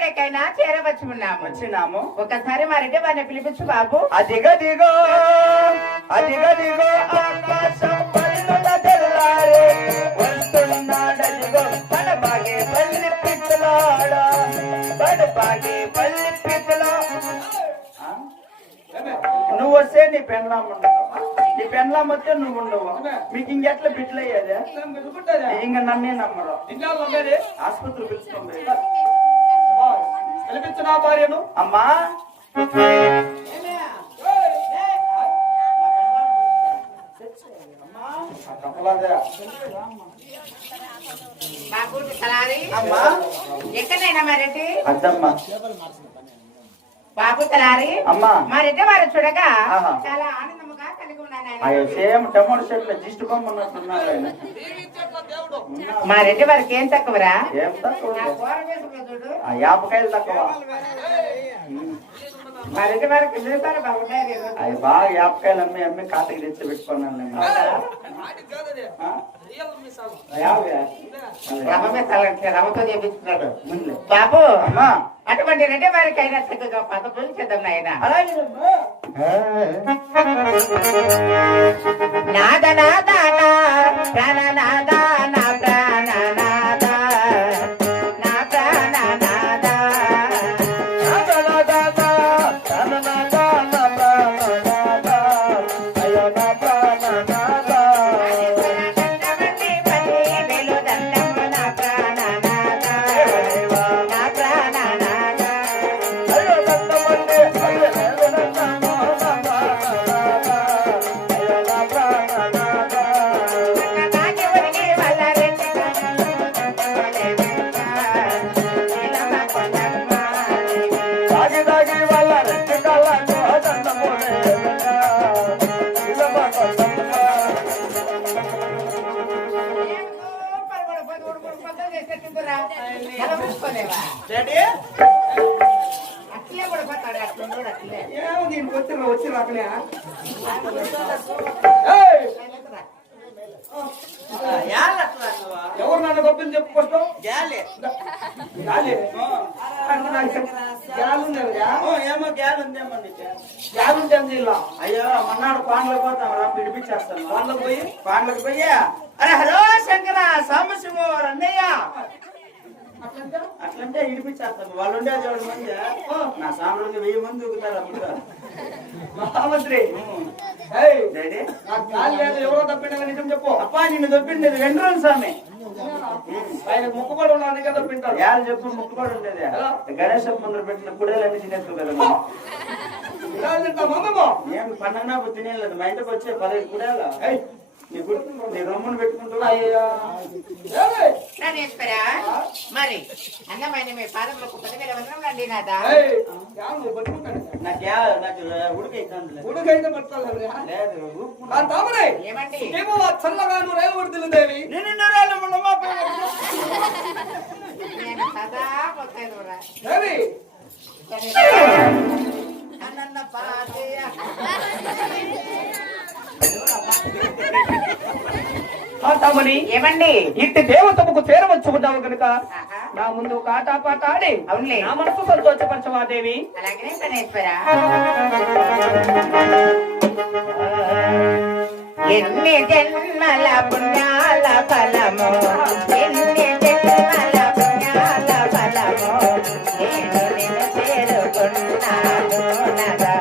ఎక్కడికైనా చేరవచ్చు వచ్చినాము. ఒకసారి మా రెడ్డి వారిని పిలిపించు బాబు. అదిగదిగో అదిగదిగో ఆకాశం పల్లుల తెల్లారే వస్తున్నాడదిగో బడబాగే పల్లి పిచ్చలాడ బడబాగే పల్లి పిచ్చలా. నువ్వు వస్తే నీ పెన్లాం ఉండవు, నీ పెన్లాం వస్తే నువ్వు ఉండవు. మీకు ఇంకెట్లా బిడ్లయ్యేది? ఇంకా నన్నే నమ్మరు. ఆసుపత్రి పిలుచుకోండి. పిలిపించు నా భార్యను. అమ్మా అమ్మా ఎక్కడైనా మా రెడ్డి అద్దమ్మా బాబు తలారి అమ్మా మా రెడ్డి వారు చూడగా చాలా ఆనందముగా కలిగి ఉన్నాను. సేమ్ టమాటో చెట్ల జిస్ట్ కొమ్మన్నట్టున్నారు ఆయన. మా రెడ్డి వారికి ఏం తక్కువరా? ఏం తక్కువ? చూడు యాపకాయలు తక్కువ. మా రెడ్డి వారికి బాగున్నాయి. అవి బాగా యాపకాయలు అమ్మి అమ్మి కాటకి తెచ్చి పెట్టుకున్నాను. రమతో చేపించుకున్నాడు బాబు. అటువంటి రెడ్డి వారికి అయినా చక్కగా పదవులు చేద్దాం నాయన. నాద నాద ప్రాణ నాద నా ప్రాణ నాద నా ప్రాణ నాద ఎవరు నన్ను గొప్పని చెప్పుకోవడం? ఏమో గ్యాల్ ఉందేమండి. గ్యాల్ ఉంటే ఇలా అయ్యో మన్నాడు పాండ్లకు పోతాం రా, పిడిపించేస్తాను. పాండ్లకు పోయి అరే హలో శంకర సాంబశివ అన్నయ్య అట్లంటే ఇడిపించేస్తాను. వాళ్ళు ఉండే దేవుడు మంది నా సాంబడికి 1000 మంది దిగుతారు. అప్పుడు మహామంత్రి ఎవరో తప్పిండ నిజం చెప్పు. అప్పా నిన్ను తప్పింది వెండ్రోలు స్వామి. ఆయన ముక్కు కూడా ఉన్నది కదా తప్పింటారు. యాళ్ళు చెప్పు ముక్కు కూడా ఉండేది. గణేష్ ముందర పెట్టిన కుడేలన్నీ తినేసుకోగలము. ఏమి పండగ తినేలేదు. మా ఇంటికి వచ్చే 15 కుడేలు నీ రొమ్మును పెట్టుకుంటున్నా. మరి అన్నమైన మీ పాదములకు 10,000 వందనములు అండి నాదా. ఉడుకైతే పట్టాలి ఏమండి చల్లగా రేవదేవి నేను సదా పోతానురా అన్న పాదయ ఏమండి ఇంటి దేవతకు చేరవచ్చుకున్నావు కనుక నా ముందు ఒక ఆట ఆడి అవునులే నా మనసు సంతోషపరచవాదేవి. అలాగనే పనేశ్వరా. ఎన్ని జన్మల పుణ్యాల ఫలము, ఎన్ని జన్మల పుణ్యాల ఫలము, నేను నిన్ను చేరుకున్నాను నగా,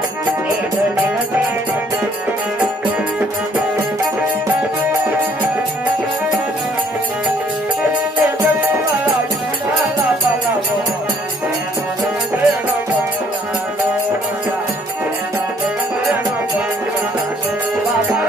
నేను నిన్ను చేరుకున్నాను. Baba,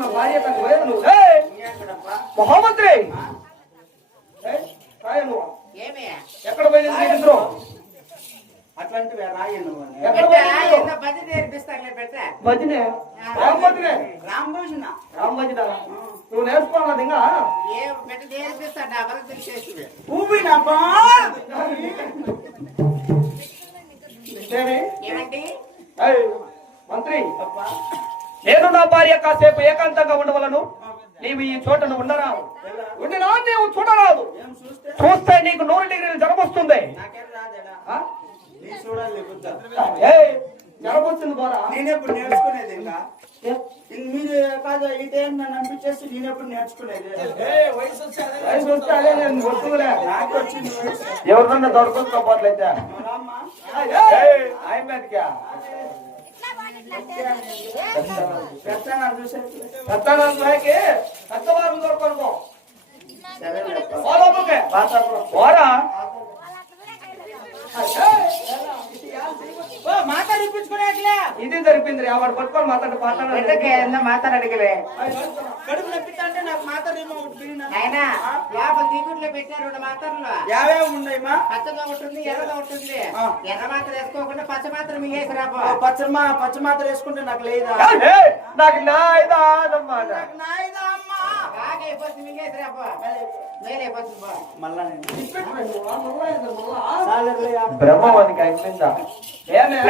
నా భార్య తనకు వేరు నువ్వు. ఏయ్! ఇంకెక్కడప్పా? మహామంత్రి ఏయ్, రాయ నువ్వు ఏమి ఎక్కడ పోయింది నీకు? అట్లాంటివి రాయను అని. ఎక్కడ బిడ్డ, పోయింది? ఎంత భజన నేర్పిస్తానులే బిడ్డ. భజనే రామ భజనే రామభూషణ రామ భజన నువ్వు నేర్చుకోవాలి ఇంకా ఏం బిడ్డ నేర్పిస్తాడు నా వరకు తెలిసేసి పువ్వినప్పా ఏమి? ఏమండి ఏయ్, మంత్రి అప్పా నేను నా భార్య కాసేపు ఏకాంతంగా ఉండవలను. నీవు ఈ చోటను ఉండరాదు. ఉండినా నీవు చూడరాదు. ఏం చూస్తే చూస్తే నీకు 100 డిగ్రీలు జ్వరం వస్తుంది. నాకేం రాదేడా ఆ? నీ చూడాలి బుద్ధ. ఏయ్, జ్వరం వచ్చింది పోరా. నేనెప్పుడు నేర్చుకునేది ఇంకా మీరు కాదు ఇదే నన్ను అనిపించేసి నేనెప్పుడు నేర్చుకునేది వయసు వస్తే అదే నేను వస్తుందిలే. నాకు వచ్చింది వయసు. ఎవరిదన్నా దొరకొచ్చుకోపోట్లయితే రామ్మా. ఆయన మీదకా పెడతాను చూసే సత్తానికి సత్తవారం దొరకొనుకో సరే పోరా. మాట్లాడిపించుకునేట్లే ఇది జరిపింది వాడు పట్టుకొని మాట్లాడి బిడ్డకి ఎంత మాట్లాడగలే కడుపు నొప్పితే అంటే నాకు మాట్లాడేమో ఒకటి బిగిన. ఆయన లోపల దిగుట్లో పెట్టారు 2 మాత్రలు. యావేవి ఉన్నాయమ్మా పచ్చగా ఉంటుంది ఎర్రగా ఉంటుంది. ఎర్ర మాత్రం వేసుకోకుండా పచ్చ మాత్రం మింగేసి రాబో. పచ్చ మాత్ర వేసుకుంటే నాకు లేదా నాకు నాయదన్నమాట. నాకు నాయదా అమ్మా బాగా అయిపోతుంది మింగేసి రాబో. మేలైపోతుంది బా. మళ్ళా నేను సాలర్లే బ్రహ్మవానికి అయిపోయిందా ఏమే